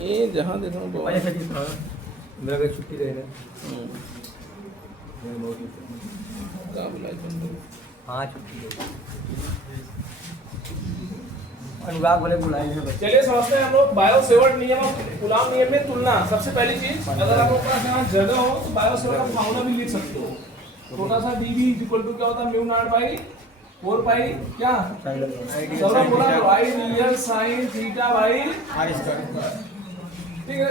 ये जहाँ देखो मेरा छुट्टी रहे हाँ छुट्टी अनुराग बोले बुलाए। चलिए समझते हैं हम लोग बायोसेवर्ट नियम और कूलॉम नियम में तुलना। सबसे पहली चीज, अगर आप लोग के पास यहाँ जगह हो तो बायोसेवर्ट का फॉर्मूला भी लिख सकते हो। छोटा सा dV इक्वल टू क्या होता है, म्यू नॉट बाई 4 पाई क्या सौरभ बोला तो ideal sine theta by r square. ठीक है,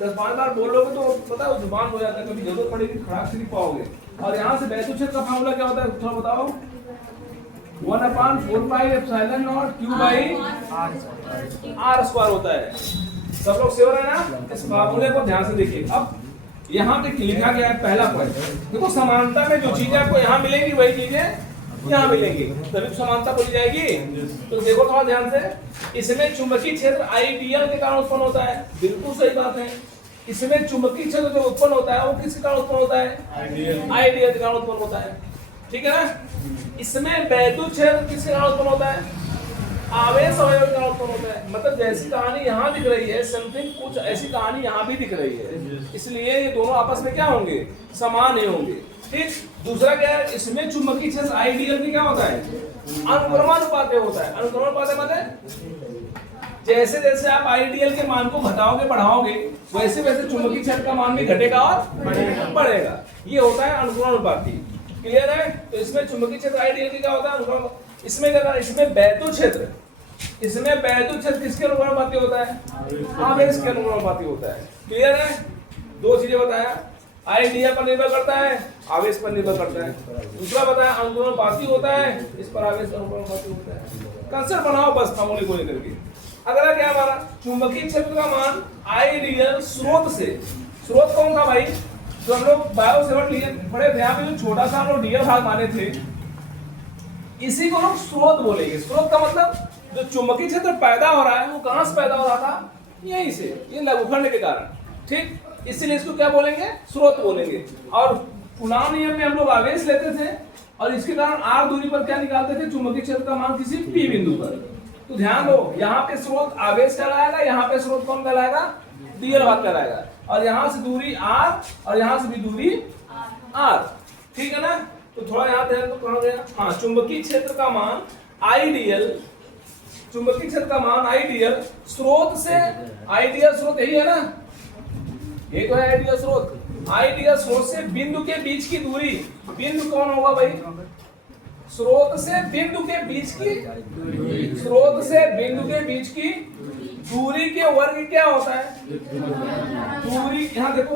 10-5 बार बोल लोगे तो पता है जुबान हो जाता है, कभी जरूरत पड़ेगी खड़ाक से नहीं पाओगे। और यहाँ से बैतुछेद का फॉर्मूला क्या होता है, थोड़ा बताओ। 1/4 pi epsilon not q by r square होता है। सब लोग श्योर है ना? इस फॉर्मूले को ध्यान से देखिए। अब यहाँ पे लिखा गया है पहला पॉइंट, देखो समानता में जो चीजें आपको यहाँ मिलेंगी वही चीजें यहाँ मिलेंगी, तभी तो समानता बोली जाएगी। तो देखो थोड़ा ध्यान से, इसमें चुंबकीय क्षेत्र आइडियल के कारण उत्पन्न होता है, बिल्कुल सही बात है। इसमें चुंबकीय क्षेत्र जो उत्पन्न होता है वो किसके कारण उत्पन्न होता है, आइडियल के कारण उत्पन्न होता है। ठीक है ना? इसमें वैद्युत क्षेत्र किसके कारण उत्पन्न होता है, आवेश अवयव के कारण उत्पन्न होता है। मतलब जैसी कहानी यहाँ दिख रही है, समथिंग कुछ ऐसी कहानी यहाँ भी दिख रही है, इसलिए ये दोनों आपस में क्या होंगे, समान ही होंगे। ठीक, दूसरा क्या है, इसमें चुंबकीय क्षेत्र आइडियल की क्या होता है, अनुक्रमानुपाती होता है। अनुक्रमानुपाती मतलब जैसे जैसे आप आइडियल के मान को घटाओगे बढ़ाओगे वैसे वैसे चुंबकीय क्षेत्र का मान भी घटेगा और बढ़ेगा। ये होता है अनुक्रमानुपाती। क्लियर है? तो इसमें चुंबकीय क्षेत्र आइडियल की क्या होता है, इसमें क्या, इसमें वैद्युत क्षेत्र, इसमें वैद्युत क्षेत्र किसके अनुक्रमानुपाती होता है, आवेश के अनुक्रमानुपाती होता है। क्लियर है? दो चीजें बताया, आइडियल पर निर्भर करता है, आवेश पर निर्भर करता है। दूसरा बताया अनुक्रमानुपाती होता है, इस पर आवेश अनुक्रमानुपाती होता है। कंसेप्ट बनाओ बस फॉर्मूले को लेकर के। अगला क्या हमारा, चुंबकीय क्षेत्र का मान आइडियल स्रोत से, स्रोत कौन था भाई, तो हम लोग बायोसेवर्ट लिए पढ़े थे, यहाँ पे जो छोटा सा हम लोग डीएल भाग माने थे, इसी को लोग स्रोत बोलेंगे। स्रोत का मतलब जो चुंबकीय क्षेत्र पैदा हो रहा है वो कहां से पैदा हो रहा था, यहीं से, ये लघुखंड के कारण। ठीक, इसीलिए इसको क्या बोलेंगे, स्रोत बोलेंगे। और कूलॉम नियम में हम लोग आवेश लेते थे और इसके कारण r दूरी पर क्या निकालते थे, चुंबकीय क्षेत्र का मान किसी p बिंदु पर। तो ध्यान दो, यहाँ पे स्रोत आवेश कहलाएगा, यहाँ पे स्रोत कौन कहलाएगा, डीएल भाग कहलाएगा। और यहाँ से दूरी r और यहाँ से भी दूरी r। ठीक है ना? तो थोड़ा यहाँ ध्यान तो कहाँ गया, हाँ, चुंबकीय क्षेत्र का मान आइडियल, चुंबकीय क्षेत्र का मान आइडियल स्रोत से, आइडियल स्रोत यही है ना, ये तो है आइडियल स्रोत। आइडियल स्रोत से बिंदु के बीच की दूरी, बिंदु कौन होगा भाई, स्रोत से बिंदु के बीच की, स्रोत से बिंदु के बीच की दूरी के वर्ग क्या होता है, दूरी, यहाँ देखो,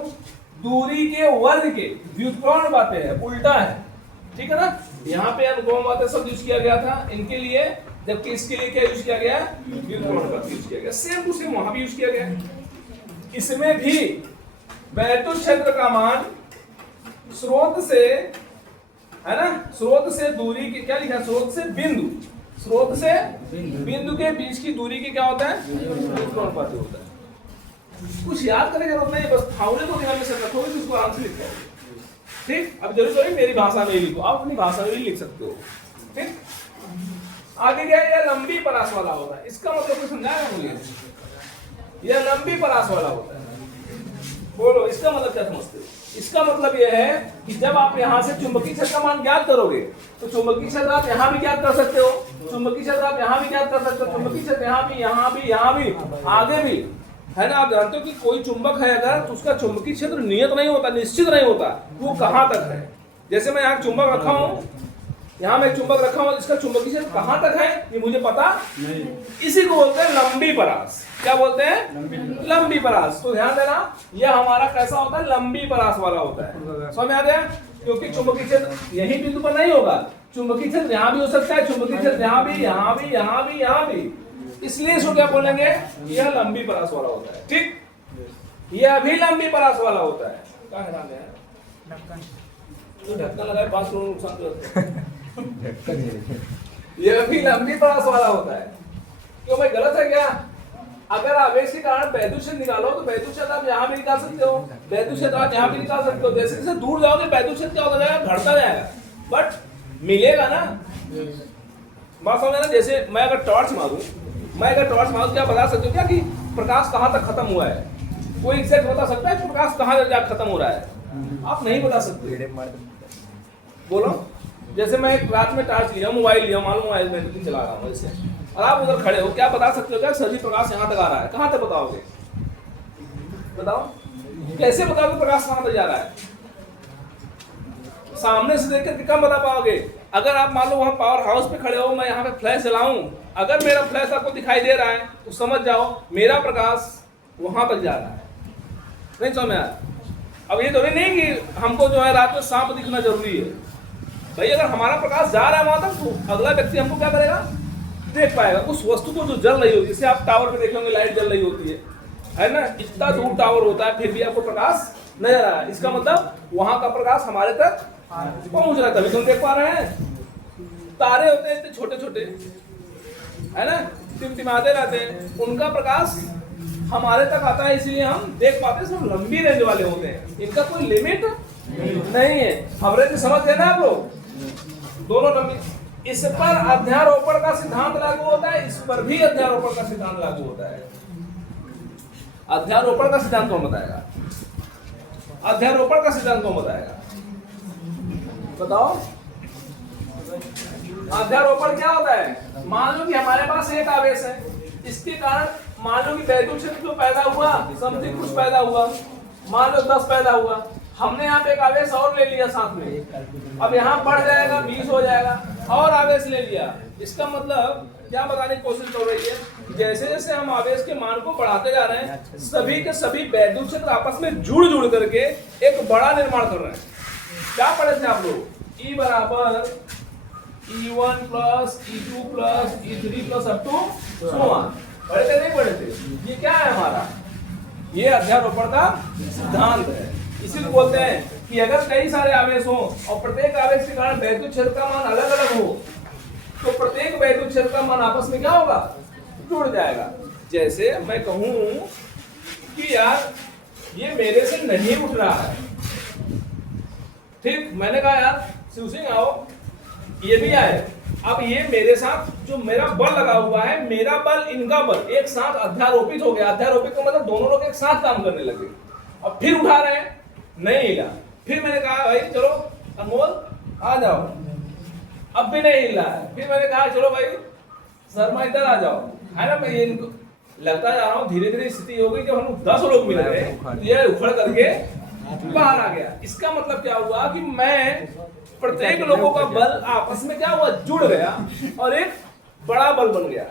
दूरी के वर्ग के व्युत्क्रमण बातें है, उल्टा है। ठीक है ना? यहाँ पे अनुक्रम बातें सब यूज किया गया था इनके लिए, जबकि इसके लिए क्या यूज किया गया, व्युत्क्रमण बातें यूज किया गया। सेम टू सेम वहां भी यूज किया गया। इसमें भी वैद्युत क्षेत्र का मान स्रोत से, है ना, स्रोत से दूरी की क्या लिखा है, स्रोत से बिंदु, स्रोत से बिंदु के बीच की दूरी की क्या होता है, व्युत्क्रमानुपाती होता है। कुछ याद करने की जरूरत नहीं, बस फार्मूले को ध्यान में से रखोगे तो उसको आराम से लिख पाओगे। ठीक, अब जरूर थोड़ी मेरी भाषा में ही लिखो, आप अपनी भाषा में भी लिख सकते हो। ठीक, आगे क्या है, यह लंबी परास वाला होता है। इसका मतलब कुछ समझाया मुझे, यह लंबी परास वाला होता है। बोलो इसका मतलब क्या समझते हो? इसका मतलब यह है कि जब आप यहाँ से चुंबकीय क्षेत्र का मान ज्ञात करोगे तो चुंबकीय क्षेत्र आप यहाँ भी ज्ञात कर सकते हो, चुंबकीय क्षेत्र आप यहाँ भी ज्ञात कर सकते हो, चुंबकीय क्षेत्र यहाँ भी, यहाँ भी, यहाँ भी, आगे भी, है ना? आप जानते हो कि कोई चुंबक है अगर तो उसका चुंबकीय क्षेत्र नियत नहीं होता, निश्चित नहीं होता, वो कहाँ तक है। जैसे मैं यहाँ चुंबक रखा हूँ, यहाँ मैं चुंबक रखा हूँ, इसका चुंबकीय क्षेत्र कहाँ तक है ये मुझे पता नहीं। इसी को बोलते हैं लंबी परास। क्या बोलते हैं, लंबी परास। तो ध्यान देना, यह हमारा कैसा होता है, लंबी परास वाला होता है। समझ में आ गया? क्योंकि चुंबकीय क्षेत्र यही बिंदु पर नहीं होगा, चुंबकीय क्षेत्र यहाँ भी हो सकता है, चुंबकीय क्षेत्र यहाँ भी, यहाँ भी, यहाँ भी, यहाँ भी, इसलिए इसको क्या बोलेंगे, यह लंबी परास वाला होता है। ठीक, यह भी लंबी परास वाला होता है। क्या ध्यान देना, तो ढक्कन लगाए 5 करोड़ नुकसान करते हैं। यह भी लंबी परास वाला होता है। क्यों भाई, गलत है क्या? अगर आवेश के कारण वैद्युत क्षेत्र निकालो तो वैद्युत क्षेत्र आप यहाँ भी निकाल सकते हो, वैद्युत क्षेत्र आप यहाँ भी निकाल सकते हो। जैसे जैसे दूर जाओगे वैद्युत क्षेत्र क्या होता जाएगा, घटता जाएगा, बट मिलेगा ना। बात समझ ना, जैसे मैं अगर टॉर्च मारूं क्या बता सकते हो क्या कि प्रकाश कहाँ तक खत्म हुआ है? कोई एग्जैक्ट बता सकता है कि प्रकाश कहाँ तक जाकर खत्म हो रहा है? आप नहीं बता सकते। बोलो, जैसे मैं एक रात में टॉर्च लिया, मोबाइल लिया, मान लो मोबाइल में चला रहा हूँ ऐसे, और आप उधर खड़े हो, क्या बता सकते हो क्या सभी प्रकाश यहाँ तक आ रहा है? कहाँ तक बताओगे? बताओ, कैसे बताओगे प्रकाश कहाँ तक जा रहा है? सामने से देख कर कम बता पाओगे। अगर आप मान लो वहाँ पावर हाउस पे खड़े हो, मैं यहाँ पे फ्लैश जलाऊं, अगर मेरा फ्लैश आपको दिखाई दे रहा है तो समझ जाओ मेरा प्रकाश वहां तक जा रहा है। नहीं समझ में आया? अब ये तो नहीं कि हमको जो है रात में सांप दिखना जरूरी है भाई। अगर हमारा प्रकाश जा रहा है वहां तक तो अगला व्यक्ति हमको क्या करेगा, देख पाएगा उस वस्तु को जो जल रही होती है। जैसे आप टावर पे देख होंगे लाइट जल रही होती है ना, इतना दूर टावर होता है फिर भी आपको प्रकाश नजर आ रहा है। इसका मतलब वहां का प्रकाश हमारे तक पहुंच रहा है, तभी तुम देख पा रहे हैं। तारे होते हैं इतने छोटे छोटे, है ना, टिमटिमाते रहते हैं, उनका प्रकाश हमारे तक आता है, इसलिए हम देख पाते हैं। सब लंबी रेंज वाले होते हैं, इनका कोई लिमिट नहीं है। एवरेज समझ गए ना आप लोग? दोनों लंबी। इस पर अध्यारोपण का सिद्धांत लागू होता है, इस पर भी अध्यारोपण का सिद्धांत लागू होता है। अध्यारोपण का सिद्धांत कौन बताएगा? अध्यारोपण का सिद्धांत कौन बताएगा? बताओ। अध्यारोपण क्या होता है? मान लो कि हमारे पास एक आवेश है, इसके कारण मान लो कि वैद्युत क्षेत्र जो पैदा हुआ, समथिंग कुछ पैदा हुआ, मान लो 10 पैदा हुआ, हमने यहाँ पे एक आवेश और ले लिया साथ में, अब यहाँ बढ़ जाएगा 20 हो जाएगा, और आवेश ले लिया। इसका मतलब क्या बताने की कोशिश कर रही है, जैसे जैसे हम आवेश के मान को बढ़ाते जा रहे हैं, सभी के सभी वैद्युत क्षेत्र आपस में जुड़ जुड़ करके एक बड़ा निर्माण कर रहे हैं। क्या पढ़े थे आप लोग? E बराबर E1 plus E2 plus E3 plus up to so on. पढ़े थे नहीं पढ़े थे? ये क्या है हमारा? ये अध्यारोपण का सिद्धांत है। इसीलिए बोलते हैं कि अगर कई सारे आवेश हो और प्रत्येक आवेश के कारण वैद्युत क्षेत्र का मान अलग अलग हो, तो प्रत्येक वैद्युत क्षेत्र का मान आपस में क्या होगा, जुड़ जाएगा। जैसे मैं कहूं कि यार ये मेरे से नहीं उठ रहा है, ठीक, मैंने कहा यार शिव सिंह आओ, ये भी आए। अब ये मेरे साथ जो मेरा बल लगा हुआ है, मेरा बल इनका बल एक साथ अध्यारोपित हो गया। अध्यारोपित का मतलब दोनों लोग एक साथ काम करने लगे, और फिर उठा रहे हैं, नहीं हिला। फिर मैंने कहा भाई चलो अनमोल आ जाओ, अब भी नहीं हिला है। फिर मैंने कहा चलो भाई शर्मा इधर आ जाओ, है ना। मैं ये इनको लगता जा रहा हूँ, धीरे धीरे स्थिति हो गई, जब हम 10 लोग मिल गए, ये उखड़ करके बाहर आ गया। इसका मतलब क्या हुआ कि मैं प्रत्येक लोगों का बल आपस में क्या हुआ, जुड़ गया और एक बड़ा बल बन गया।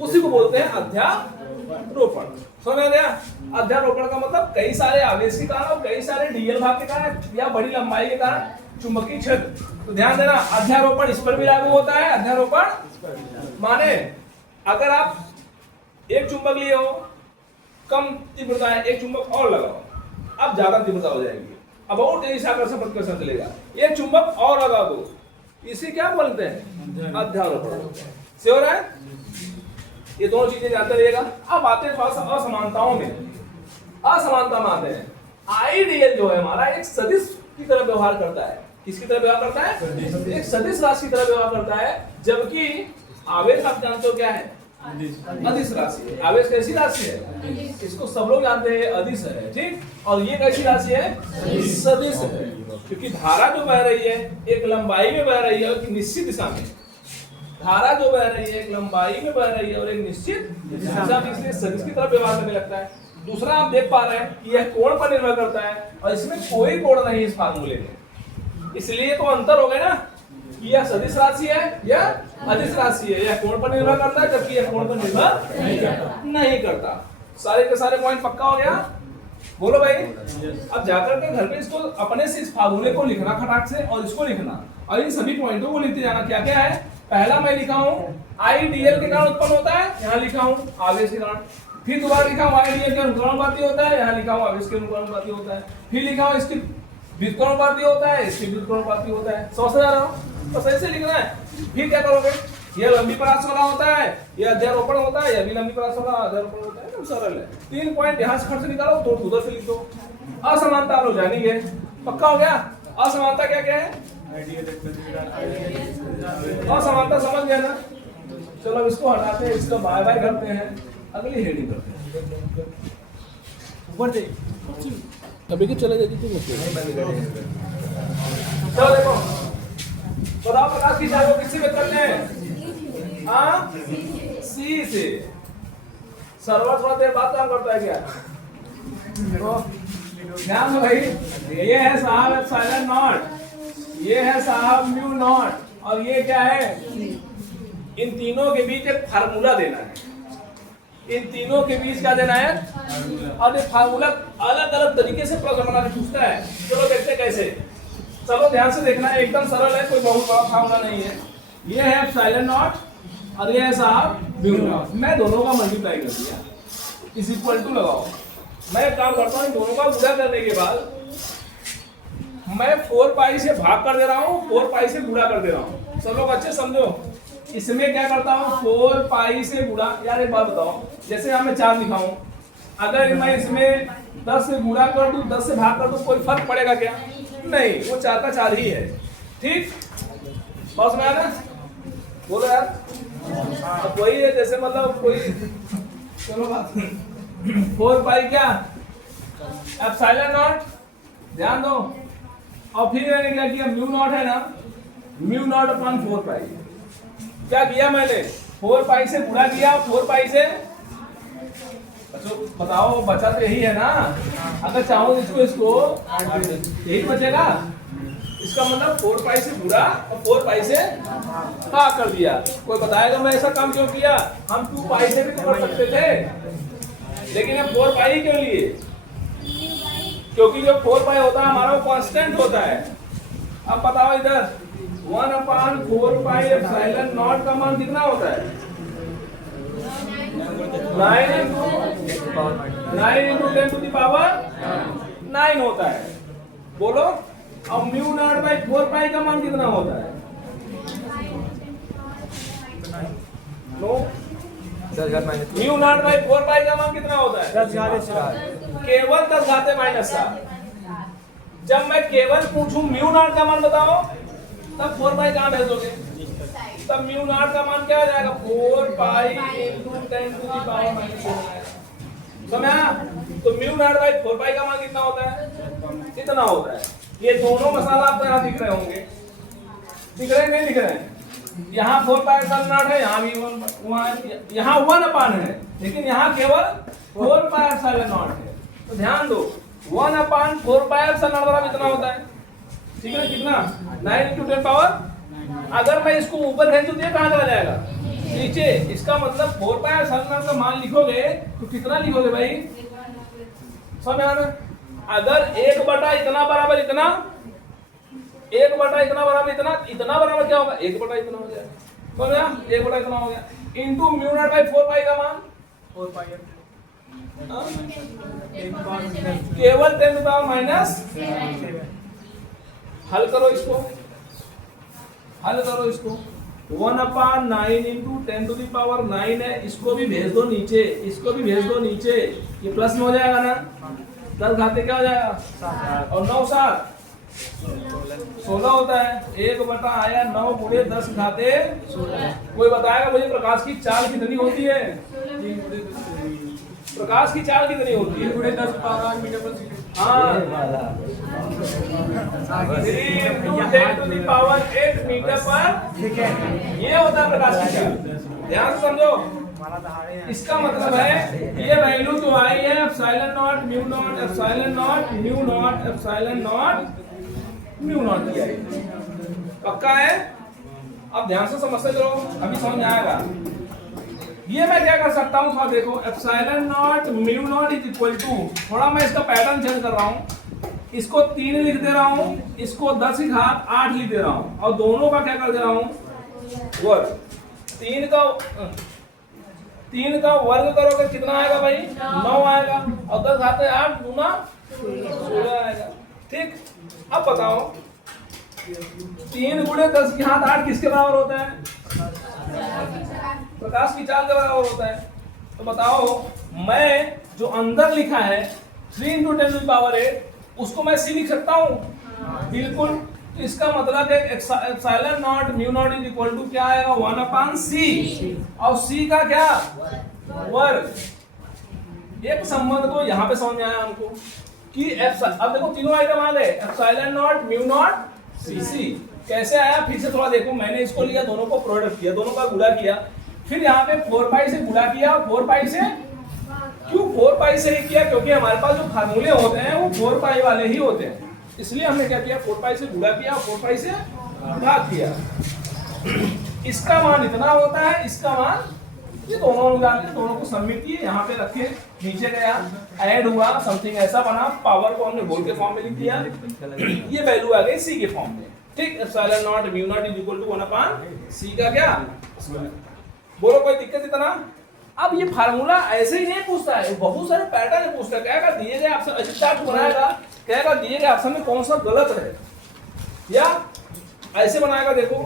उसी को बोलते हैं अध्यारोपण। समझ में गया? अध्यारोपण का मतलब कई सारे आवेश के कारण और कई सारे डीएल भाग के कारण या बड़ी लंबाई के कारण चुंबकीय क्षेत्र। तो ध्यान देना, अध्यारोपण इस पर भी लागू होता है। अध्यारोपण माने अगर आप एक चुंबक लिए हो, कम तीव्रता है, एक चुंबक और लगाओ, अब ज्यादा तीव्रता हो जाएगी, अब और तेजी से आकर्षण प्रतिकर्षण चलेगा। एक चुंबक और लगा दो, इसे क्या बोलते हैं? अध्यारोपण। श्योर है? ये दोनों चीजें जानते रहिएगा। अब आते हैं थोड़ा सा असमानताओं में। असमानता में आते हैं। आइडियल जो है हमारा एक सदिश की तरह व्यवहार करता है। किसकी तरह व्यवहार करता है? एक सदिश राशि की तरह व्यवहार करता है, जबकि आवेश आप जानते हो क्या है? अदिश राशि। आवेश कैसी राशि है? इसको सब लोग जानते हैं, अदिश है, ठीक। और ये कैसी राशि है? सदिश है, क्योंकि धारा जो बह रही है एक लंबाई में बह रही है और एक निश्चित दिशा में। धारा जो बह रही है एक लंबाई में बह रही है और एक निश्चित दिशा में, इसलिए सदिश की तरफ व्यवहार करने लगता है। दूसरा आप देख पा रहे हैं कि यह कोण पर निर्भर करता है और इसमें कोई कोण नहीं इस फार्मूले में, इसलिए तो अंतर हो गया ना कि यह सदिश राशि है या अदिश राशि है। यह कोण पर निर्भर करता है जबकि यह कोण पर निर्भर नहीं करता। सारे के सारे पॉइंट पक्का हो गया? बोलो भाई। अब जाकर के घर पे इसको अपने से इस फार्मूले को लिखना खटाक से, और इसको लिखना और इन सभी पॉइंटों को लिखते जाना। क्या क्या है? पहला मैं लिखा हूं आईडीएल के कारण उत्पन्न होता है, यहाँ लिखा हूं आवेश के कारण। फिर दोबारा लिखा हूं आईडीएल के अनुक्रमानुपाती होता है, यहाँ लिखा हूं आवेश के अनुक्रमानुपाती होता है। फिर लिखा हूं इसकी व्युत्क्रमानुपाती होता है, इसकी व्युत्क्रमानुपाती होता है। समझ आ रहा हूं? तो सही से लिखना है। फिर क्या करोगे? ये लंबी परास वाला होता है, ये अध्यारोपण होता है, ये भी लंबी परास वाला अध्यारोपण होता है। सरल है। 3 पॉइंट यहाँ से खर्च निकालो तो उधर से लिख दो। असमानता लोग जानेंगे, पक्का हो गया। असमानता क्या क्या है? असमानता समझ गया ना। चलो इसको हटाते हैं, इसका बाय बाय करते हैं, अगली हेडिंग करते हैं। ऊपर दे अभी के चले जाती थी चलो देखो, बताओ प्रकाश की चाल को किससे व्यक्त करते हैं? हाँ, सी से। सर्वर थोड़ा देर बाद काम करता है क्या? ध्यान दो भाई, ये है साहब एप्सिलॉन नॉट, ये है साहब म्यू नॉट, और ये क्या है? इन तीनों के बीच एक फार्मूला देना है। इन तीनों के बीच क्या देना है? और ये फार्मूला अलग अलग तरीके से प्रश्न बना के पूछता है। चलो देखते हैं कैसे। चलो ध्यान से देखना, एकदम सरल है, कोई बहुत बड़ा फार्मूला नहीं है। ये है एप्सिलॉन नॉट और ये है साहब म्यू नॉट। मैं दोनों का मल्टीप्लाई कर दिया, इज इक्वल टू लगाओ। मैं एक काम करता हूँ, दोनों का गुणा करने के बाद मैं 4 पाई से भाग कर दे रहा हूँ, 4 पाई से गुणा कर दे रहा हूँ। सब लोग अच्छे समझो। इसमें क्या करता हूँ? 4 पाई से गुणा। यार एक बात बताओ, जैसे यहाँ मैं 4 लिखा हूँ, अगर मैं इसमें 10 से गुणा कर दूं, 10 से भाग कर दूं, कोई फर्क पड़ेगा क्या? नहीं, वो 4 का 4 ही है। ठीक, बस में आना बोलो यार। अब वही है, जैसे मतलब कोई, चलो बात 4 पाई क्या एप्सिलॉन नॉट, ध्यान दो। और फिर मैंने क्या किया? म्यू नॉट है ना, म्यू नॉट अपॉन 4 पाई। क्या किया मैंने? 4 पाई से गुणा किया, 4 पाई से। अच्छा बताओ, बचा तो यही है ना। अगर चाहो इसको यही बचेगा। इसका मतलब 4 पाई से गुणा और 4 पाई से भाग कर दिया। कोई बताएगा मैं ऐसा काम क्यों किया? हम 2 पाई से भी तो कर सकते थे, लेकिन हम 4 पाई क्यों लिए? क्योंकि जो 4 पाई होता है हमारा वो कांस्टेंट होता है। अब बताओ इधर 1/4 पाई एप्सिलॉन नॉट का मान कितना होता है? 9 into 10 to the power 9 होता है। बोलो, अब म्यू नॉट बाई 4 पाई का मान कितना होता है? नो, म्यू नॉट बाई 4 पाई का मान कितना होता है? 10 केवल 10 घाते माइनस 7। जब मैं केवल पूछूं म्यू नॉट का मान बताओ, तब 4 पाई कहां भेज दोगे? तब म्यू नॉट का मान क्या आ जाएगा? 4 पाई into 10 to the power -7। समझा? तो म्यू नॉट बाई 4 पाई का मान कितना होता है? इतना होता है। ये दोनों मसाला आपको यहाँ दिख रहे होंगे, दिख रहे हैं नहीं दिख रहे हैं? यहाँ 4 पाई एप्सिलॉन नॉट है, यहाँ भी 1, यहाँ 1 है, लेकिन यहाँ केवल 4 पाई एप्सिलॉन नॉट है। तो ध्यान दो, 1/4 पाई एप्सिलॉन नॉट बराबर इतना होता है। ठीक है, कितना? 9 into 10 पावर। अगर मैं इसको ऊपर भेज दूं, कहां चला जाएगा? नीचे। इसका मतलब 4 पाई एप्सिलॉन नॉट का मान लिखोगे तो कितना लिखोगे भाई? समझ में आ रहा? अगर 1 बटा इतना बराबर इतना, 1 बटा इतना बराबर इतना, इतना बराबर क्या होगा? 1 बटा इतना हो जाएगा। समझ में आ? 1 बटा इतना हो गया इनटू म्यू नॉट बाई 4 पाई का मान 4 पाई केवल 10 to the -7। हल करो इसको, हल करो इसको। 1/9 into 10 to the power 9 है, इसको भी भेज दो नीचे, इसको भी भेज दो नीचे। ये प्लस में हो जाएगा ना, 10 घाते क्या हो जाएगा? और 9 7 16 होता है। 1 बटा आया 9 गुणे 10 घाते 16। कोई बताएगा मुझे प्रकाश की चाल कितनी होती है? प्रकाश की चाल कितनी होती है? 10 पावर 8 मीटर पर सेकंड। हाँ, 3 into 10 to the power 8 metre पर सेकंड। ये होता है प्रकाश की चाल। ध्यान से समझो। इसका मतलब है ये वैल्यू तो आई है epsilon naught mu naught epsilon naught mu naught epsilon naught mu not की आई। पक्का है? अब ध्यान से समझते चलो, अभी समझ में आएगा। ये मैं क्या कर सकता हूँ, थोड़ा देखो। Epsilon naught mu naught is equal to, थोड़ा मैं इसका पैटर्न चेंज कर रहा हूँ। इसको 3 लिख दे रहा हूँ, इसको 10 की घात 8 लिख दे रहा हूँ, और दोनों का क्या कर दे रहा हूँ? वर्ग। 3 का वर्ग करोगे कितना आएगा भाई? 9 आएगा, और 10 घाते 8 गुना 16 आएगा। ठीक, अब बताओ 3 गुणे 10 की घात 8 किसके बराबर होता है? प्रकाश की चाल के बराबर होता है। तो बताओ मैं जो अंदर लिखा है 3 × 10⁸ उसको मैं c लिख सकता हूँ? बिल्कुल। तो इसका मतलब है epsilon naught mu naught is equal to क्या आएगा 1/c और c का क्या वर्ग। एक संबंध तो यहाँ पे समझ में आया हमको कि अब देखो तीनों आइटम आ गए epsilon naught mu not c कैसे आया फिर से थोड़ा देखो। मैंने इसको लिया दोनों को प्रोडक्ट किया दोनों का गुणा किया फिर यहाँ पे 4π से गुणा किया 4π से क्यों 4π से ही किया क्योंकि हमारे पास जो फार्मूले होते हैं वो 4π वाले ही होते हैं इसलिए हमने क्या किया 4π से गुणा किया 4π से भाग किया। इसका मान इतना होता है इसका मान ये दोनों मिला के दोनों को सबमिट किए यहाँ पे रखे नीचे गया ऐड हुआ समथिंग ऐसा बना पावर को हमने होल के फॉर्म में लिख दिया ये वैल्यू आ गई सी के फॉर्म में। ठीक epsilon naught mu naught is equal to 1/c का क्या बोलो कोई दिक्कत इतना। अब ये फार्मूला ऐसे ही नहीं पूछता है बहुत सारे पैटर्न पूछता है कहेगा दिए गए ऑप्शन ऐसे चार्ट बनाएगा कहेगा दिए गए ऑप्शन में कौन सा गलत है या ऐसे बनाएगा देखो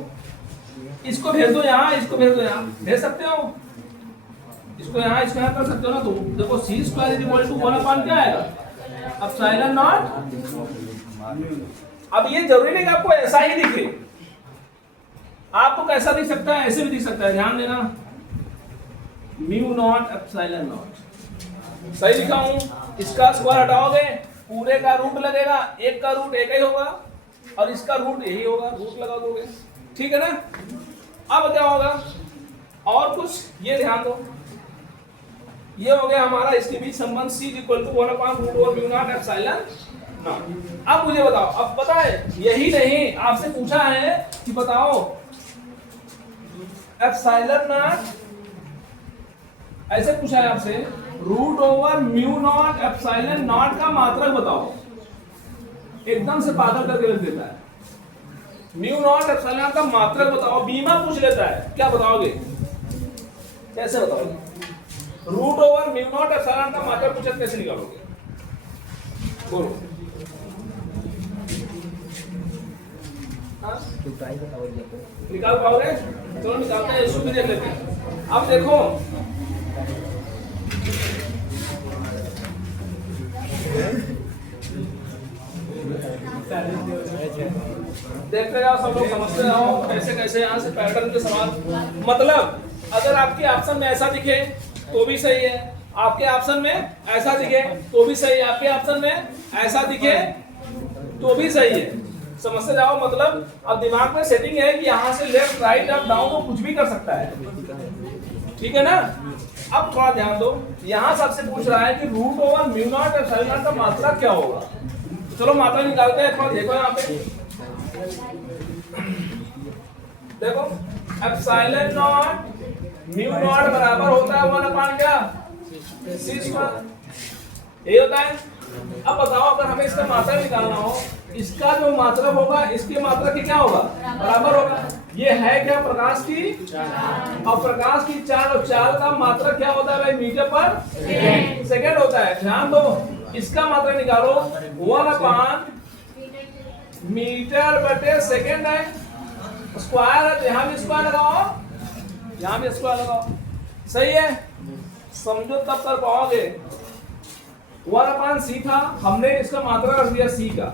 इसको भेज दो यहाँ इसको भेज दो यहाँ भेज सकते हो इसको यहाँ कर सकते हो ना। तो देखो c² इज इक्वल टू 1/, क्या आएगा एप्सिलॉन नॉट। अब ये जरूरी नहीं कि आपको ऐसा ही दिखे आपको कैसा दिख सकता है ऐसे भी दिख सकता है ध्यान देना म्यू नॉट एप्सिलॉन नॉट सही लिखा हूं। इसका स्क्वायर हटाओगे पूरे का रूट लगेगा एक का रूट एक ही होगा और इसका रूट यही होगा रूट लगा दोगे ठीक है ना। अब क्या होगा और कुछ ये ध्यान दो ये हो गया हमारा इसके बीच संबंध c इक्वल टू 1/√ओवर म्यू नॉट एप्सिलॉन नॉट। अब मुझे बताओ अब पता है यही नहीं आपसे पूछा है कि बताओ एप्सिलॉन नॉट ऐसे पूछा है आपसे √μ0 एप्सिलॉन नॉट का मात्रक बताओ एकदम से पागल करके रख देता है। μ0 एप्सिलॉन का मात्रक बताओ बीमा पूछ लेता है क्या बताओगे कैसे बताओगे √μ0 एप्सिलॉन का मात्रक पूछे कैसे निकालोगे बोलो निकाल पाओगे चलो निकालते हैं इसको भी देख लेते हैं। अब देखो देखते जाओ सब लोग समझते जाओ कैसे कैसे यहाँ से पैटर्न के सवाल मतलब अगर आपके ऑप्शन में ऐसा दिखे तो भी सही है आपके ऑप्शन में ऐसा दिखे तो भी सही है आपके ऑप्शन में ऐसा दिखे तो भी सही है समझते जाओ। मतलब अब दिमाग में सेटिंग है कि यहाँ से लेफ्ट राइट अप डाउन तो कुछ भी कर सकता है ठीक है ना। अब थोड़ा ध्यान दो यहाँ सबसे पूछ रहा है कि √μ0 एप्सिलॉन का मात्रा क्या होगा। चलो मात्रा निकालते हैं थोड़ा देखो यहाँ पे देखो एप्सिलॉन नॉट म्यू नॉट बराबर होता है 1/, क्या c², यही होता है। अब बताओ अगर हमें इसका मात्रा निकालना हो इसका जो मात्रा होगा इसके मात्रा की क्या होगा बराबर होगा। ये है क्या प्रकाश की और प्रकाश की चाल और चाल का मात्रा क्या होता है भाई मीटर पर सेकेंड होता है। ध्यान दो इसका मात्रा निकालो 1/मीटर/सेकेंड है स्क्वायर है तो यहाँ भी स्क्वायर लगाओ यहाँ भी स्क्वायर लगाओ सही है समझो तब कर पाओगे। 1/c था हमने इसका मात्रा रख दिया c का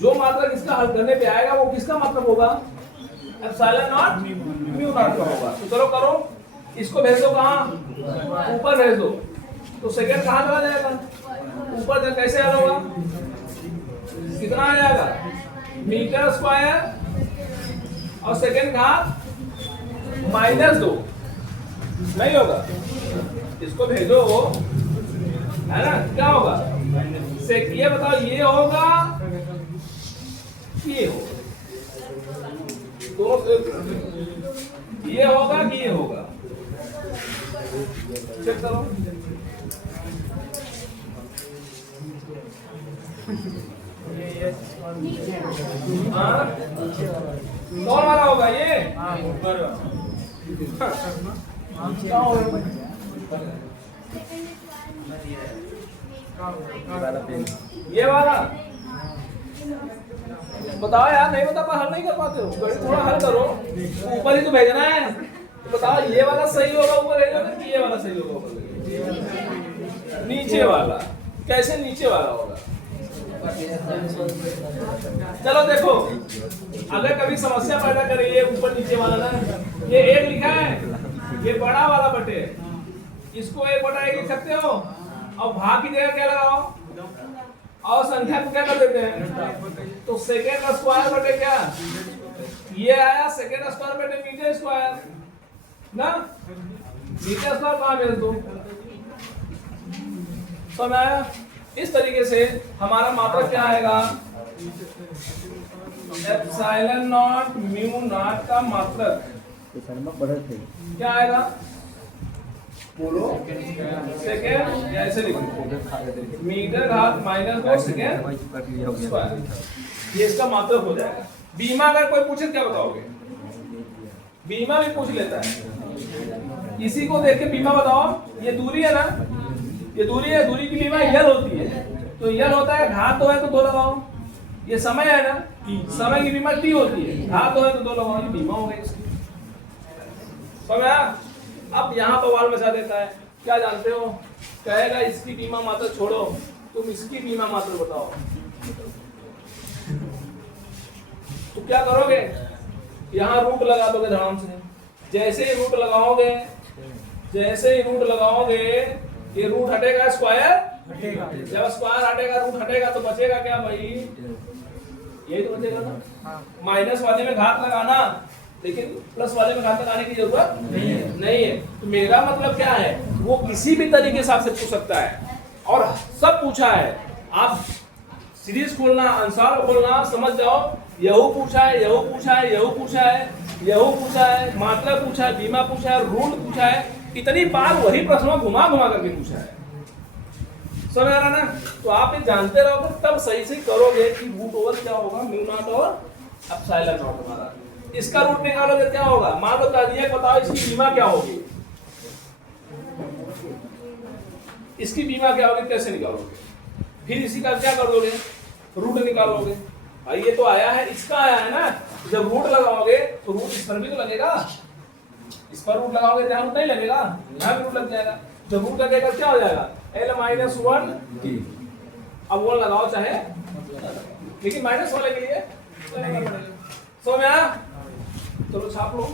जो मात्रक इसका हल करने पे आएगा वो किसका मतलब होगा एप्सिलॉन नॉट म्यू नॉट का होगा। तो चलो करो इसको भेज दो कहाँ ऊपर भेज दो तो सेकंड कहाँ चला जाएगा ऊपर जब कैसे हल होगा कितना आ जाएगा मीटर² और सेकंड घात -2 नहीं होगा इसको भेजो है ना क्या होगा ये बताओ ये होगा ये होगा दोनों ये होगा कि ये होगा चेक करो कौन वाला होगा ये ये वाला बताओ यार नहीं बता हल नहीं कर पाते हो गणित थोड़ा हल करो ऊपर ही तो भेजना है तो बताओ ये वाला सही होगा ऊपर रहेगा कि ये वाला सही होगा ऊपर? नीचे वाला। कैसे नीचे वाला होगा? चलो देखो, अगर कभी समस्या पैदा करे ये ऊपर नीचे वाला ना, ये एक लिखा है, ये बड़ा वाला बटे, इसको 1/1 लिख सकते हो और भाग की जगह क्या लगाओ और संख्या को क्या कर देते हैं, तो सेकेंड स्क्वायर बटे क्या, ये आया सेकेंड स्क्वायर बटे मीटर स्क्वायर ना, मीटर स्क्वायर कहाँ भेज दो, समझ आया? इस तरीके से हमारा मात्रक क्या आएगा, एप्सिलॉन नॉट म्यू नॉट का मात्रक क्या आएगा, बोलो, सेकेंड ऐसे लिखो, मीटर घात -2 सेकेंड स्क्वायर, ये इसका मात्रक हो जाएगा। बीमा अगर कोई पूछे क्या बताओगे, बीमा भी पूछ लेता है, इसी को देख के बीमा बताओ, ये दूरी है ना, ये दूरी है, दूरी की बीमा यल होती है, तो यल होता है घात 2 है तो 2 लगाओ, ये समय है ना, समय की बीमा टी होती है, घात 2 है तो 2 लगाओ, ये बीमा हो गई इसकी, समझ आया? अब यहाँ बवाल मचा देता है, क्या जानते हो, कहेगा इसकी बीमा मात्र छोड़ो, तुम इसकी बीमा मात्र बताओ, तो क्या करोगे, यहाँ रूट लगा दोगे धड़ाम से, जैसे ही रूट लगाओगे, जैसे ही रूट लगाओगे, ये रूट हटेगा स्क्वायर हटेगा, जब स्क्वायर हटेगा रूट हटेगा तो बचेगा क्या भाई, यही तो बचेगा ना, माइनस वाले में घात लगाना, लेकिन प्लस वाले में घात लगाने की जरूरत नहीं है। तो मेरा मतलब क्या है, वो किसी भी तरीके से आपसे पूछ सकता है, और सब पूछा है, आप सीरीज खोलना, आंसर खोलना, समझ जाओ, यहू पूछा है, यहू पूछा है, यहू पूछा है, यहू पूछा है, मात्रा पूछा है, बीमा पूछा है, रूट पूछा है, इतनी बार वही प्रश्नों घुमा घुमा करके पूछा है, समझ आ रहा ना? तो आप ये जानते रहोगे तब सही से करोगे कि रूट ओवर क्या होगा, म्यू नॉट और एप्सिलॉन नॉट हमारा, इसका रूट निकालोगे क्या होगा, मान लो ये बताओ इसकी बीमा क्या होगी, इसकी बीमा क्या होगी, कैसे निकालोगे, फिर इसी का क्या कर दोगे, रूट निकालोगे, भाई ये तो आया है, इसका आया है ना, जब रूट लगाओगे तो रूट इस पर भी तो लगेगा, इस पर रूट लगाओगे जहाँ रूट नहीं लगेगा, यहाँ भी रूट लग जाएगा, जब रूट लगेगा क्या हो जाएगा, L-1, अब वो लगाओ चाहे, लेकिन माइनस वाले के लिए समझ में आया? चलो छाप लो।